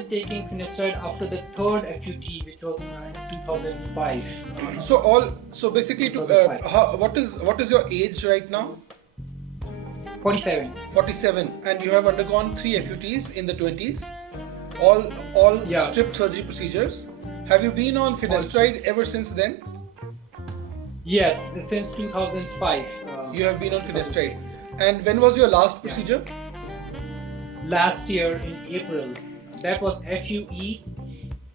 started taking Finasteride after the third FUT, which was 2005. So basically, 2005. what is your age right now? 47. 47, and you have undergone 3 FUTs in the 20s, all Yeah. strip surgery procedures. Have you been on Also. Finasteride ever since then? Yes, since 2005. You have been on Finasteride. 2006. And when was your last Yeah. procedure? Last year in April. That was FUE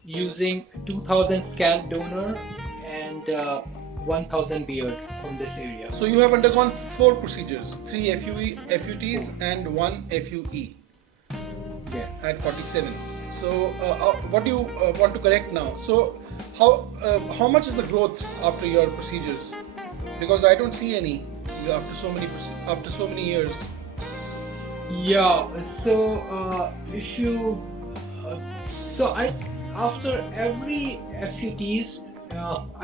using 2000 scalp donor and 1000 beard from this area. So you have undergone 4 procedures, 3 FUTs and 1 FUE Yes. at 47. So what do you want to correct now? So how much is the growth after your procedures? Because I don't see any after so many years. Yeah, so if you so I after every FUTs,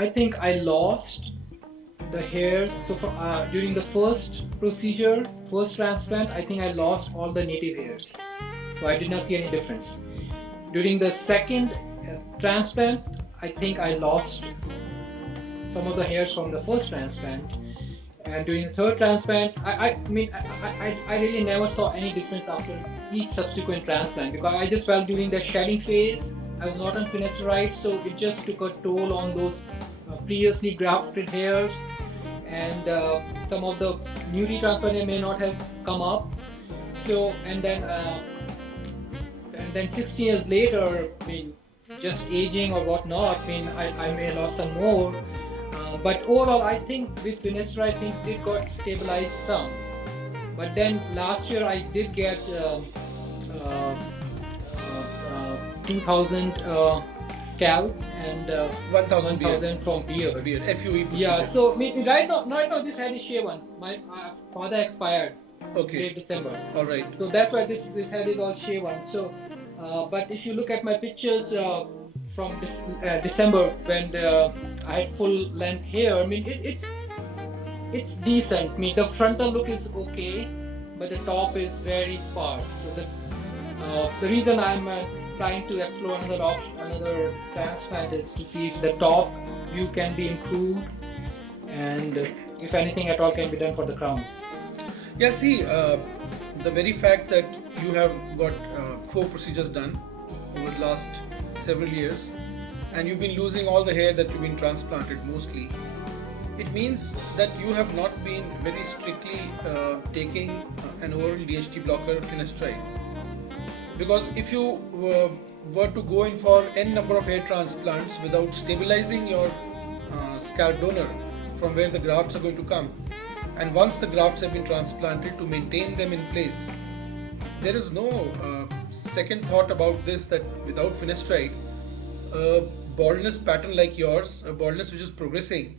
I think I lost the hairs. So during the first procedure, first transplant, I think I lost all the native hairs. So I did not see any difference. During the second transplant, I think I lost some of the hairs from the first transplant. And during the third transplant, I really never saw any difference after each subsequent transplant, because I just felt during the shedding phase, I was not on Finasteride, so it just took a toll on those previously grafted hairs, and some of the newly transplanted may not have come up. So and then 16 years later, just aging or whatnot, I may have lost some more. But overall, I think with Finasteride things did got stabilized some. But then last year I did get 2000 scalp and 1000 1000 from beard. FUE procedure. Yeah, so right now this head is shaven. My father expired Okay. late December. All right. So that's why this head is all shaven. So, but if you look at my pictures from December when I had full length hair, it's decent. The frontal look is okay, but the top is very sparse. So the reason I'm trying to explore another transplant is to see if the top view can be improved, and if anything at all can be done for the crown. Yeah, see, the very fact that you have got 4 procedures done over the last several years, and you've been losing all the hair that you've been transplanted mostly, it means that you have not been very strictly taking an oral DHT blocker, Finasteride. Because if you were to go in for n number of hair transplants without stabilizing your scalp donor from where the grafts are going to come, and once the grafts have been transplanted, to maintain them in place, there is no second thought about this, that without Finasteride, a baldness pattern like yours, a baldness which is progressing,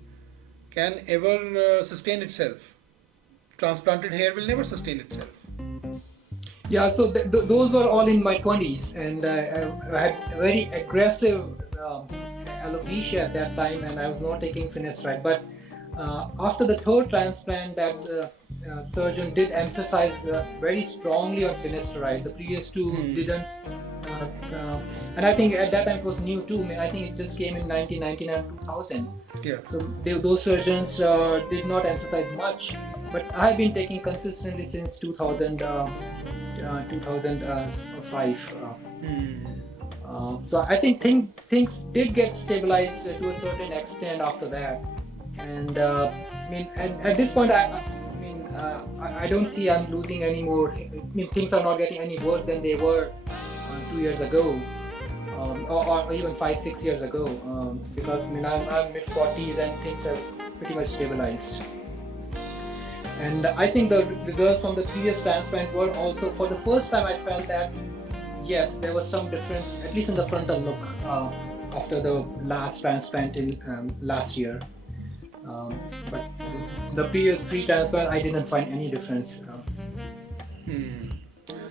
can ever sustain itself. Transplanted hair will never sustain itself. Yeah, so those were all in my 20s, and I had very aggressive alopecia at that time, and I was not taking Finasteride. But after the third transplant, that surgeon did emphasize very strongly on Finasteride. The previous two didn't, and I think at that time it was new too. I think it just came in 1999 and 2000. Yeah. So those surgeons did not emphasize much, but I've been taking consistently since 2005. So I think things did get stabilized to a certain extent after that, and at this point, I don't see I'm losing any more. Things are not getting any worse than they were 2 years ago, or even 5-6 years ago, because I'm mid 40s and things have pretty much stabilized. And I think the results from the previous transplant were also, for the first time I felt that yes, there was some difference, at least in the frontal look, after the last transplant in last year. But the previous 3 transplants, I didn't find any difference.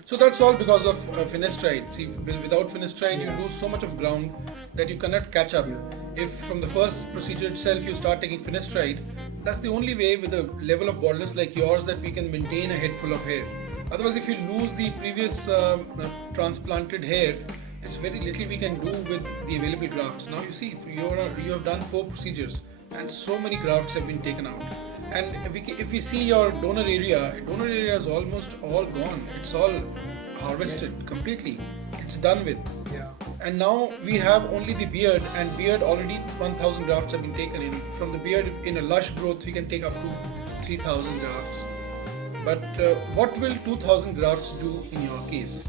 So that's all because of Finasteride. See, without Finasteride, you lose so much of ground that you cannot catch up. If from the first procedure itself you start taking Finasteride, that's the only way with a level of baldness like yours that we can maintain a head full of hair. Otherwise, if you lose the previous transplanted hair, It's very little we can do with the available grafts. Now you see, you have done 4 procedures and so many grafts have been taken out. And if we see your donor area is almost all gone. It's all harvested completely. It's done with. Yeah. And now we have only the beard, and beard already 1000 grafts have been taken in. From the beard, in a lush growth, we can take up to 3000 grafts. But what will 2000 grafts do in your case?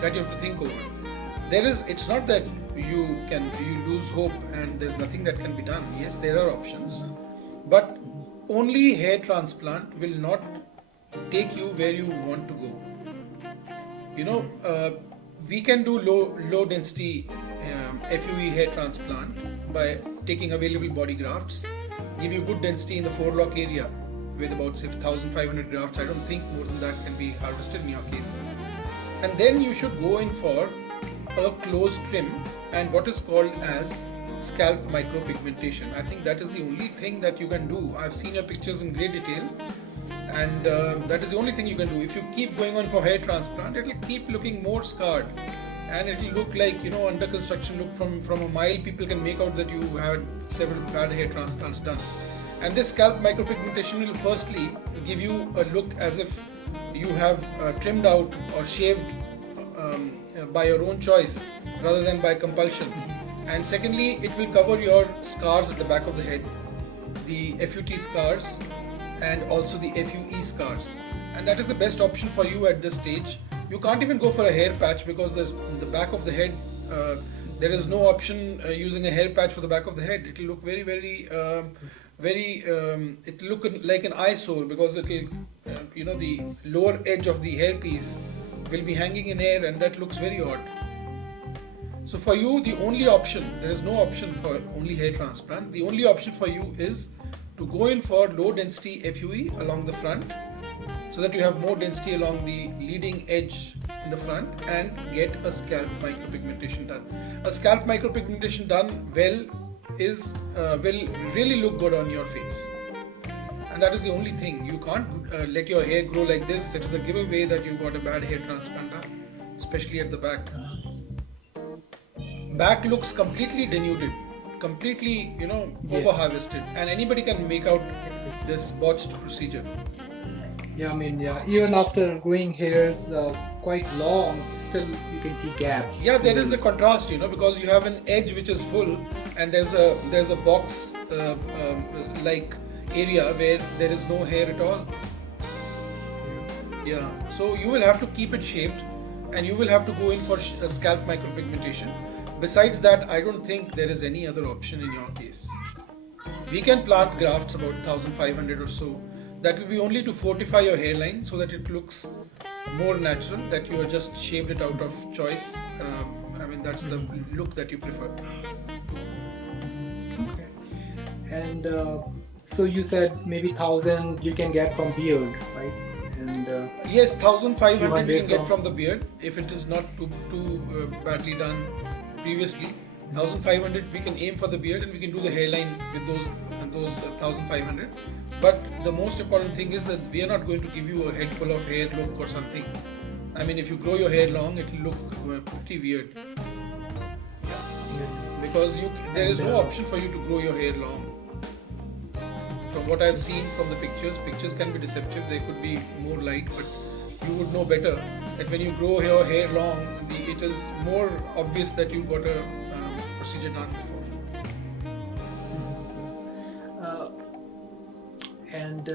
That you have to think over. It's not that you lose hope and there's nothing that can be done. Yes, there are options, but only hair transplant will not take you where you want to go. We can do low density FUE hair transplant by taking available body grafts, give you good density in the forelock area with about 6,500 grafts. I don't think more than that can be harvested in your case. And then you should go in for a close trim and what is called as scalp micropigmentation. I think that is the only thing that you can do. I've seen your pictures in great detail, and that is the only thing you can do. If you keep going on for hair transplant, it will keep looking more scarred, and it will look like, under construction look. From a mile, people can make out that you had several bad hair transplants done. And this scalp micropigmentation will firstly give you a look as if you have trimmed out or shaved by your own choice rather than by compulsion. And secondly, it will cover your scars at the back of the head, the FUT scars and also the FUE scars. And that is the best option for you at this stage. You can't even go for a hair patch because there's the back of the head. There is no option using a hair patch for the back of the head. It will look very, very, it will look like an eyesore because it will, the lower edge of the hair piece will be hanging in air, and that looks very odd. So for you, the only option, there is no option for only hair transplant. The only option for you is to go in for low density FUE along the front, so that you have more density along the leading edge in the front, and get a scalp micropigmentation done. A scalp micropigmentation done well will really look good on your face. And that is the only thing. You can't let your hair grow like this. It is a giveaway that you got a bad hair transplant done, especially at the back. Back looks completely denuded, completely, over harvested, and anybody can make out this botched procedure. Yeah, even after growing hairs quite long, still you can see gaps. Yeah, there is a contrast, because you have an edge which is full, and there's a box like area where there is no hair at all. Yeah, so you will have to keep it shaved, and you will have to go in for a scalp micropigmentation. Besides that, I don't think there is any other option in your case. We can plant grafts about 1,500 or so. That will be only to fortify your hairline so that it looks more natural, that you are just shaved it out of choice. That's the look that you prefer. Okay. And so you said maybe 1,000 you can get from beard, right? And yes, 1,500 you can get from the beard if it is not too badly done previously. 1,500 we can aim for the beard, and we can do the hairline with those 1,500. But the most important thing is that we are not going to give you a head full of hair look or something. If you grow your hair long, it will look pretty weird. Yeah. Because there is no option for you to grow your hair long. From what I've seen from the pictures can be deceptive. They could be more light, but you would know better that when you grow your hair long, it is more obvious that you got a procedure done before. And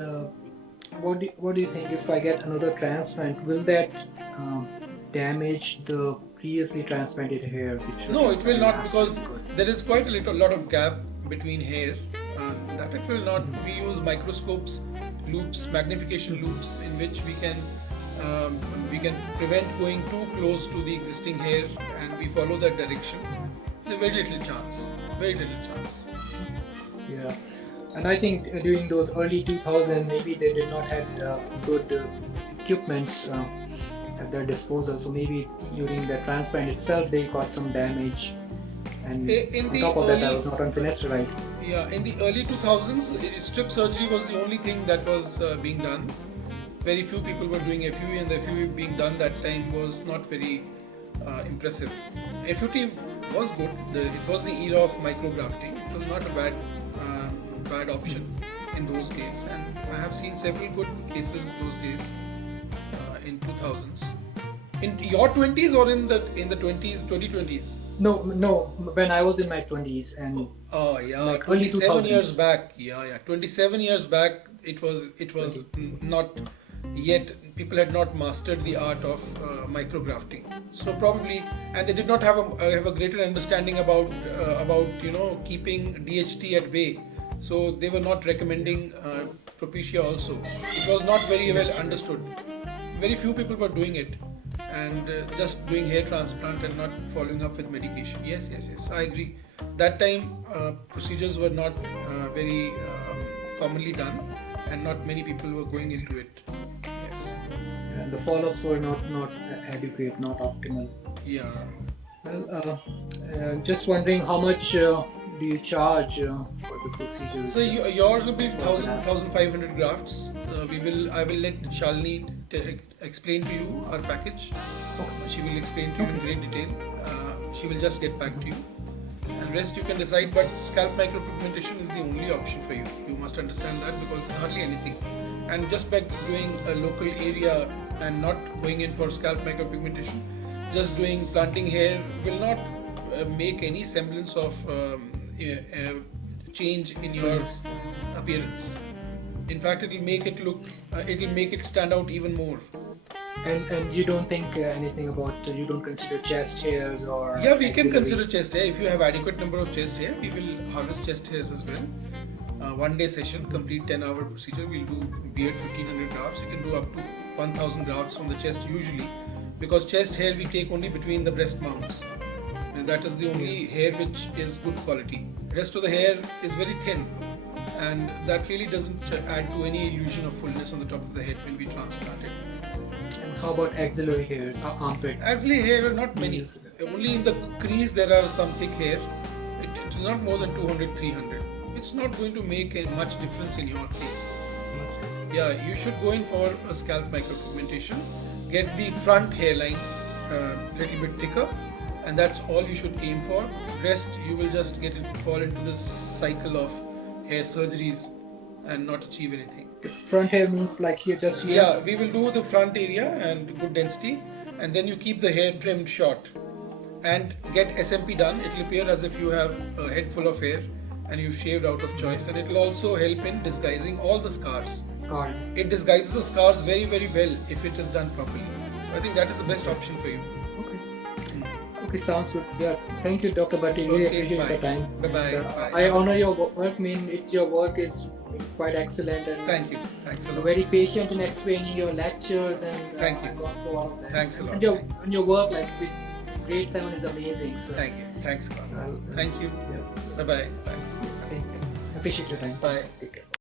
what do you think, if I get another transplant, will that damage the previously transplanted hair? No, it will not, because there is quite a lot of gap between hair. That it will not. We use microscopes, loops, magnification loops, in which we can prevent going too close to the existing hair, and we follow that direction. There's very little chance. Yeah. And I think during those early 2000s, maybe they did not have good equipments at their disposal. So maybe during the transplant itself, they got some damage. And on top of that, I was not on Finasteride. Yeah, in the early 2000s, strip surgery was the only thing that was being done. Very few people were doing FUE, and the FUE being done that time was not very impressive. FUT was good. It was the era of micrografting. It was not a bad option in those days, and I have seen several good cases those days in 2000s. In your 20s or in the 20s, 2020s? No, no. When I was in my 20s and Oh yeah, like early 27 years 2000s. back. Yeah. 27 years back, it was 20. not yet. People had not mastered the art of micrografting. So probably, and they did not have a greater understanding about keeping DHT at bay. So they were not recommending Propecia also. It was not very well Yes. understood. Very few people were doing it, and just doing hair transplant and not following up with medication. Yes, I agree. That time procedures were not very commonly done, and not many people were going into it. Yes. And the follow-ups were not adequate, not optimal. Yeah. Well, just wondering how much do you charge for the procedures? So yours will be for that? 1,500 grafts. I will let Shalini explain to you our package. She will explain to you in great detail. She will just get back to you. And rest you can decide, but scalp micropigmentation is the only option for you. You must understand that, because it's hardly anything. And just by doing a local area and not going in for scalp micropigmentation, just doing planting hair will not make any semblance of change in your Yes. appearance. In fact, it will make it stand out even more. And you don't think anything about you don't consider chest hairs or Yeah, we can axillary? consider chest hair. If you have adequate number of chest hair, we will harvest chest hairs as well. 1 day session, complete 10-hour procedure. We'll do beard 1500 grafts. You can do up to 1000 grafts from the chest usually, because chest hair we take only between the breast mounts. And that is the only hair which is good quality. Rest of the hair is very thin, and that really doesn't add to any illusion of fullness on the top of the head when we transplant it. And how about axillary hairs, armpit? Actually, hair are not many. Yes. Only in the crease there are some thick hair. It is not more than 200, 300. It's not going to make much difference in your case. Yeah, you should go in for a scalp micropigmentation. Get the front hairline little bit thicker, and that's all you should aim for. Rest, you will just fall into this cycle of hair surgeries and not achieve anything. This front hair means like you're just here. Yeah, we will do the front area and good density, and then you keep the hair trimmed short and get SMP done. It will appear as if you have a head full of hair and you shaved out of choice, and it will also help in disguising all the scars. Got it. It disguises the scars very, very well if it is done properly. So I think that is the best option for you. Okay. Okay, sounds good. Yeah, thank you, Dr. Bhatti. Really appreciate bye. your time. Bye-bye. And, Bye. I honor your work. Your work is quite excellent, and Thank you. Thanks a you're lot. very patient in explaining your lectures, and Thank you. I've gone through all of that. Thanks a lot. And your work, like with grade 7, is amazing. So, Thank you. Thanks a lot. Well, Thank you. yeah. Bye-bye. Bye. I appreciate your time. Bye. Take care.